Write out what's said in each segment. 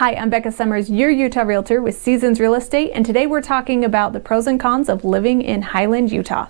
Hi, I'm Becca Summers, your Utah Realtor with Seasons Real Estate, and today we're talking about the pros and cons of living in Highland, Utah.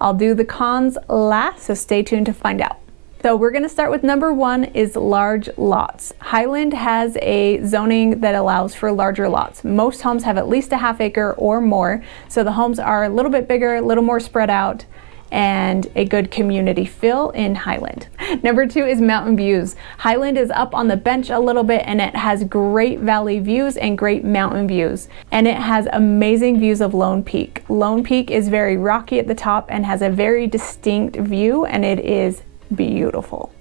I'll do the cons last, so stay tuned to find out. So we're going to start with number one is large lots. Highland has a zoning that allows for larger lots. Most homes have at least a half acre or more, so the homes are a little bit bigger, a little more spread out, and a good community feel in Highland. Number two is mountain views. Highland is up on the bench a little bit, and it has great valley views and great mountain views. And it has amazing views of Lone Peak. Lone Peak is very rocky at the top and has a very distinct view, and it is beautiful.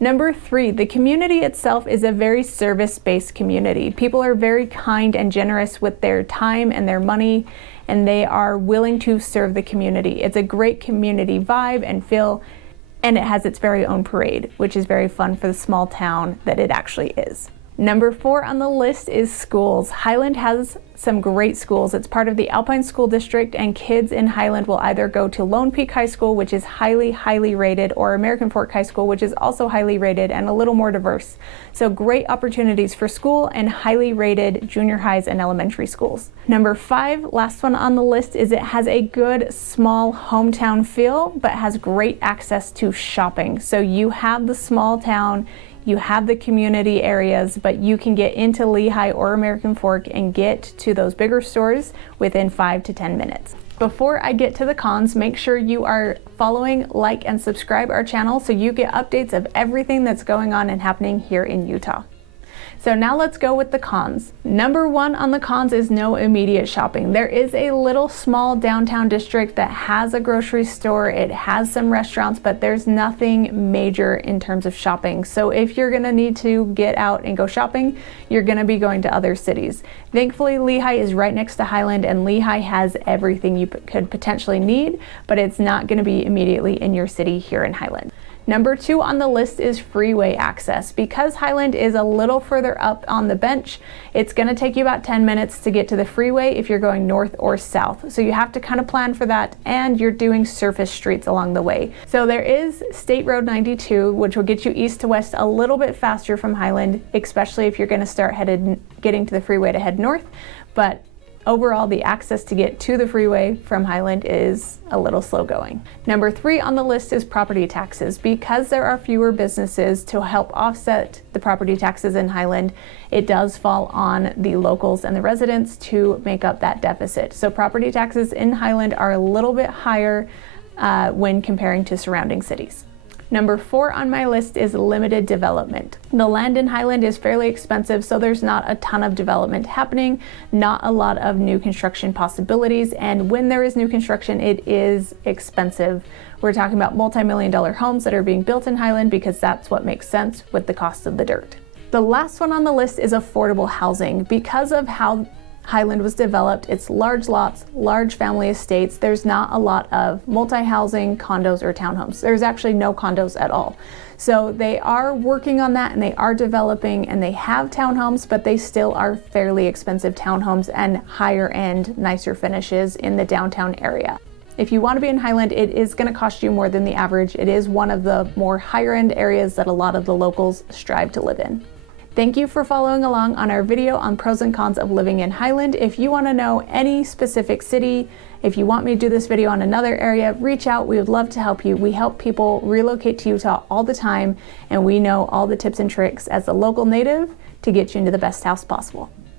Number three, the community itself is a very service-based community. People are very kind and generous with their time and their money, and they are willing to serve the community. It's a great community vibe and feel, and it has its very own parade, which is very fun for the small town that it actually is. Number four on the list is schools. Highland has some great schools. It's part of the Alpine School District, and kids in Highland will either go to Lone Peak High School, which is highly rated, or American Fork High School, which is also highly rated and a little more diverse. So great opportunities for school and highly rated junior highs and elementary schools. Number five, last one on the list, is it has a good small hometown feel, but has great access to shopping. So you have the small town, you have the community areas, but you can get into Lehigh or American Fork and get to those bigger stores within 5 to 10 minutes. Before I get to the cons, make sure you are following, like, and subscribe our channel so you get updates of everything that's going on and happening here in Utah. So now let's go with the cons. Number one on the cons is no immediate shopping. There is a little small downtown district that has a grocery store, it has some restaurants, but there's nothing major in terms of shopping. So if you're gonna need to get out and go shopping, you're gonna be going to other cities. Thankfully, Lehigh is right next to Highland, and Lehigh has everything you could potentially need, but it's not gonna be immediately in your city here in Highland. Number two on the list is freeway access. Because Highland is a little further up on the bench, it's gonna take you about 10 minutes to get to the freeway if you're going north or south. So you have to kind of plan for that, and you're doing surface streets along the way. So there is State Road 92, which will get you east to west a little bit faster from Highland, especially if you're gonna start getting to the freeway to head north. But overall, the access to get to the freeway from Highland is a little slow going. Number three on the list is property taxes. Because there are fewer businesses to help offset the property taxes in Highland, it does fall on the locals and the residents to make up that deficit. So property taxes in Highland are a little bit higher when comparing to surrounding cities. Number four on my list is limited development. The land in Highland is fairly expensive, so there's not a ton of development happening, not a lot of new construction possibilities, and when there is new construction, it is expensive. We're talking about multi-million-dollar homes that are being built in Highland because that's what makes sense with the cost of the dirt. The last one on the list is affordable housing. Because of how Highland was developed, it's large lots, large family estates. There's not a lot of multi-housing, condos, or townhomes. There's actually no condos at all. So they are working on that, and they are developing, and they have townhomes, but they still are fairly expensive townhomes and higher end, nicer finishes in the downtown area. If you want to be in Highland, it is going to cost you more than the average. It is one of the more higher end areas that a lot of the locals strive to live in. Thank you for following along on our video on pros and cons of living in Highland. If you want to know any specific city, if you want me to do this video on another area, reach out. We would love to help you. We help people relocate to Utah all the time, and we know all the tips and tricks as a local native to get you into the best house possible.